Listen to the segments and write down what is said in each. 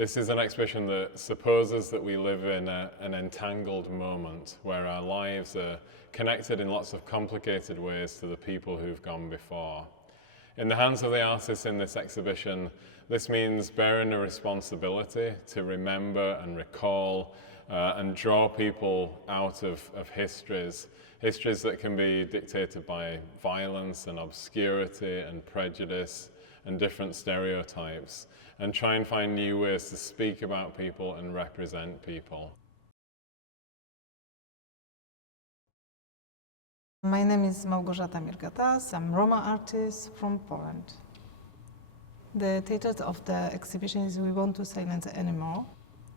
This is an exhibition that supposes that we live in an entangled moment where our lives are connected in lots of complicated ways to the people who've gone before. In the hands of the artists in this exhibition, this means bearing a responsibility to remember and recall and draw people out of histories that can be dictated by violence and obscurity and prejudice and different stereotypes, and try and find new ways to speak about people and represent people. My name is Małgorzata Mirga-Tas. I'm Roma artist from Poland. The title of the exhibition is "We Want to Silence Anymore."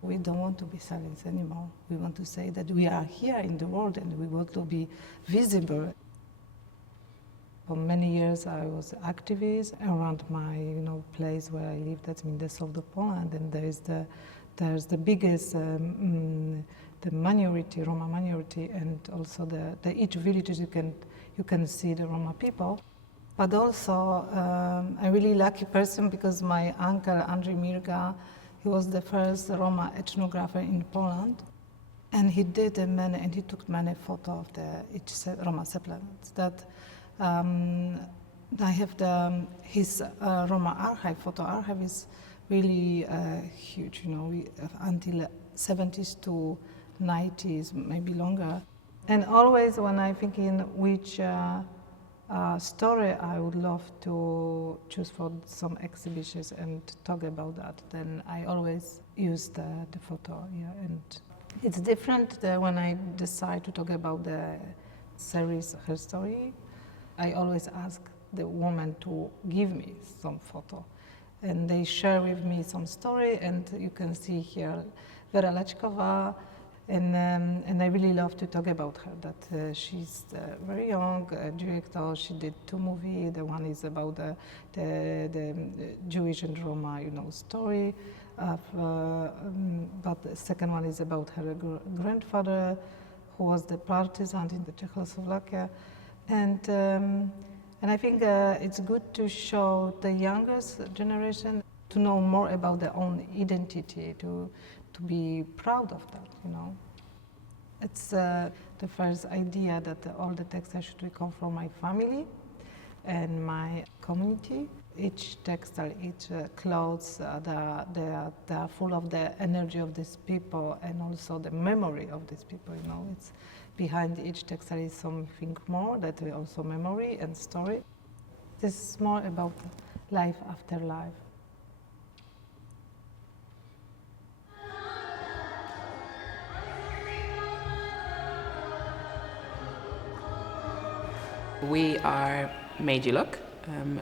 We don't want to be silenced anymore. We want to say that we are here in the world and we want to be visible. For many years I was activist around my place where I live, that's in the south of Poland, and there's the biggest the minority, Roma minority, and also each village you can see the Roma people. But also I'm really lucky person because my uncle Andrzej Mirga, he was the first Roma ethnographer in Poland, and he took many photos of each Roma settlements. That I have his Roma archive, photo archive is really huge, until 70s to 90s, maybe longer. And always when I think in which story I would love to choose for some exhibitions and talk about that, then I always use the photo. Yeah. And it's different when I decide to talk about the series, her story. I always ask the woman to give me some photo, and they share with me some story, and you can see here Vera Leczkova, and I really love to talk about her, that she's very young director. She did 2 movies. The one is about the Jewish and Roma story, but the second one is about her grandfather, who was the partisan in the Czechoslovakia. And I think it's good to show the youngest generation to know more about their own identity, to be proud of that, It's the first idea that all the textiles should come from my family and my community. Each textile, each clothes, they are full of the energy of these people and also the memory of these people, It's behind each textile is something more, that is also memory and story. This is more about life after life. We are MADEYOULOOK,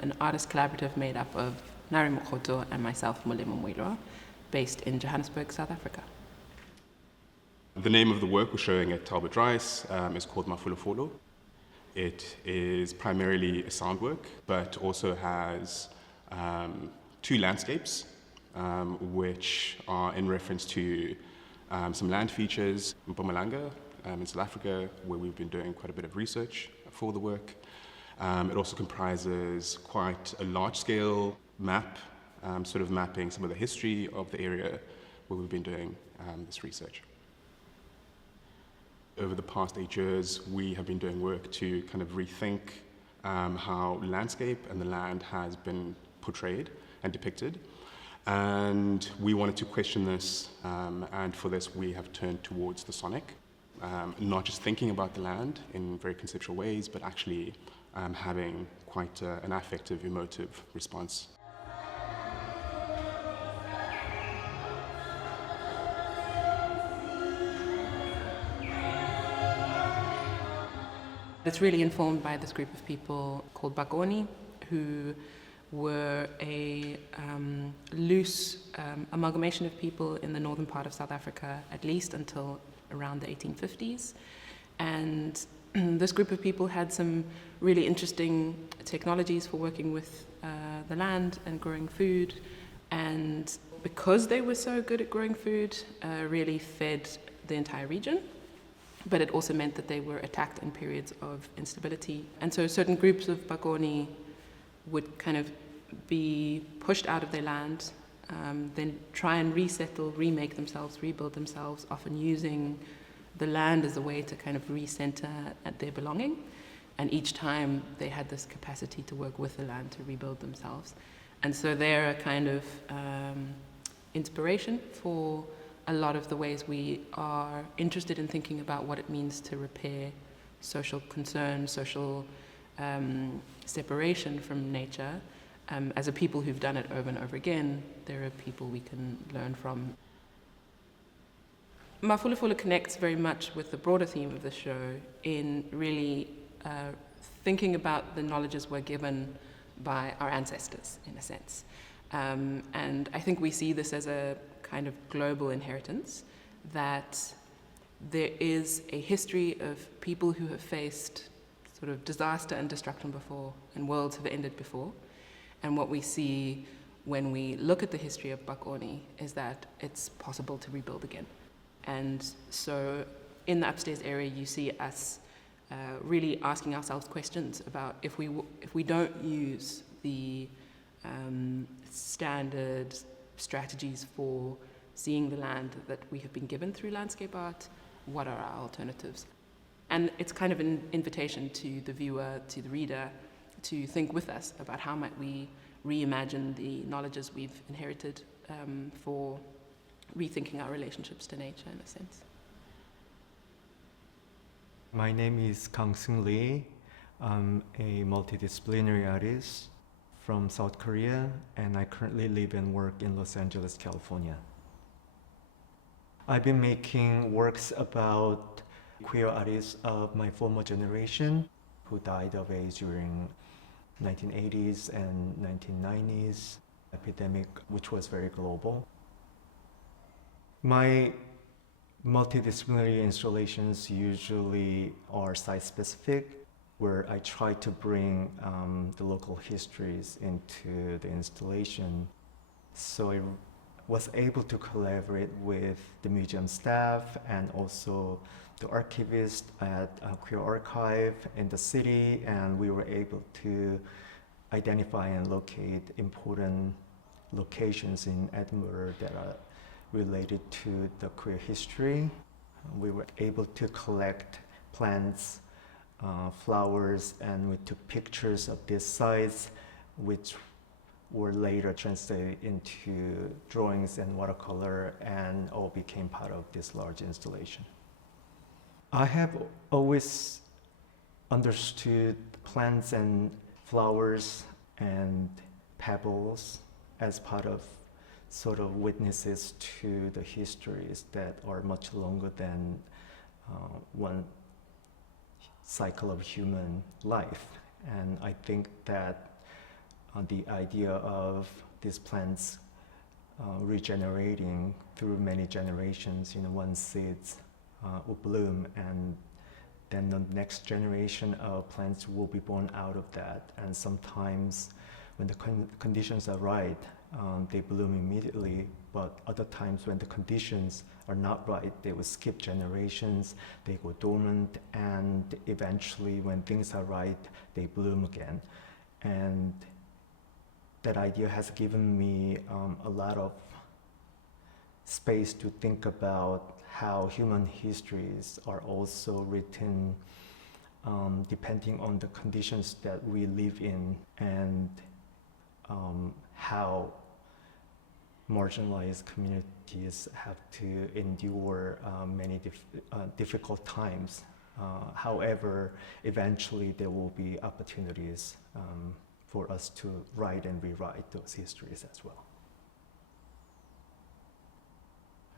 an artist collaborative made up of Nari Mokhoto and myself, Molemo Mwilwa, based in Johannesburg, South Africa. The name of the work we're showing at Talbot Rice is called Mafulofolo. It is primarily a sound work, but also has 2 landscapes, which are in reference to some land features in Mpumalanga, in South Africa, where we've been doing quite a bit of research for the work. It also comprises quite a large-scale map, sort of mapping some of the history of the area where we've been doing this research. Over the past 8 years, we have been doing work to kind of rethink how landscape and the land has been portrayed and depicted. And we wanted to question this, and for this we have turned towards the sonic. Not just thinking about the land in very conceptual ways, but actually having quite an affective, emotive response. It's really informed by this group of people called Bagoni, who were a loose amalgamation of people in the northern part of South Africa, at least until around the 1850s. And this group of people had some really interesting technologies for working with the land and growing food. And because they were so good at growing food, really fed the entire region. But it also meant that they were attacked in periods of instability. And so certain groups of Bagoni would kind of be pushed out of their land then try and resettle, remake themselves, rebuild themselves, often using the land as a way to kind of recenter at their belonging. And each time they had this capacity to work with the land to rebuild themselves. And so they're a kind of inspiration for a lot of the ways we are interested in thinking about what it means to repair social concern, social separation from nature. As a people who've done it over and over again, there are people we can learn from. Mafulafula connects very much with the broader theme of the show in really thinking about the knowledges we're given by our ancestors, in a sense. And I think we see this as a kind of global inheritance, that there is a history of people who have faced sort of disaster and destruction before, and worlds have ended before. And what we see when we look at the history of Bakoni is that it's possible to rebuild again. And so in the upstairs area, you see us really asking ourselves questions about if we don't use the standard strategies for seeing the land that we have been given through landscape art, what are our alternatives? And it's kind of an invitation to the viewer, to the reader, to think with us about how might we reimagine the knowledges we've inherited for rethinking our relationships to nature, in a sense. My name is Kang Seung Lee. I'm a multidisciplinary artist from South Korea, and I currently live and work in Los Angeles, California. I've been making works about queer artists of my former generation who died of AIDS during 1980s and 1990s epidemic, which was very global. My multidisciplinary installations usually are site-specific, where I try to bring the local histories into the installation. So I was able to collaborate with the museum staff and also the archivist at Queer Archive in the city, and we were able to identify and locate important locations in Edinburgh that are related to the queer history. We were able to collect plants, flowers, and we took pictures of these sites, which were later translated into drawings and watercolor, and all became part of this large installation. I have always understood plants and flowers and pebbles as part of sort of witnesses to the histories that are much longer than one cycle of human life. And I think that the idea of these plants regenerating through many generations, one seed will bloom, and then the next generation of plants will be born out of that. And sometimes when the conditions are right, they bloom immediately, but other times when the conditions are not right, they will skip generations, they go dormant, and eventually when things are right, they bloom again. And that idea has given me a lot of space to think about how human histories are also written depending on the conditions that we live in, and how marginalized communities have to endure many difficult times. However, eventually there will be opportunities for us to write and rewrite those histories as well.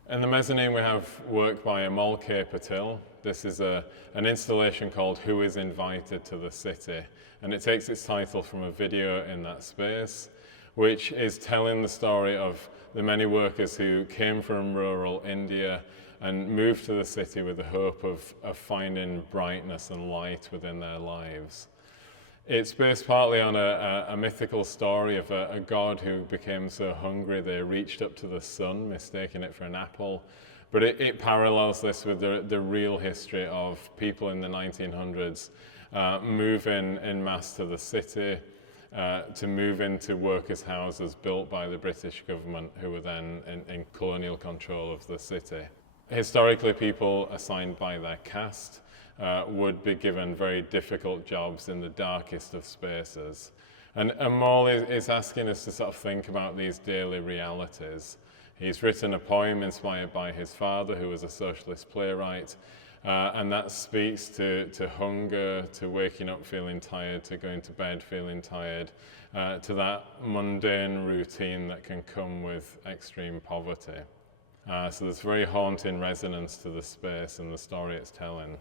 In the mezzanine we have work by Amol K Patil. This is an installation called Who is Invited to the City, and it takes its title from a video in that space, which is telling the story of the many workers who came from rural India and moved to the city with the hope of finding brightness and light within their lives. It's based partly on a mythical story of a god who became so hungry they reached up to the sun, mistaking it for an apple. But it parallels this with the real history of people in the 1900s moving en masse to the city, to move into workers' houses built by the British government, who were then in colonial control of the city. Historically, people assigned by their caste would be given very difficult jobs in the darkest of spaces. And Amol is asking us to sort of think about these daily realities. He's written a poem inspired by his father, who was a socialist playwright, and that speaks to hunger, to waking up feeling tired, to going to bed feeling tired, to that mundane routine that can come with extreme poverty. So there's very haunting resonance to the space and the story it's telling.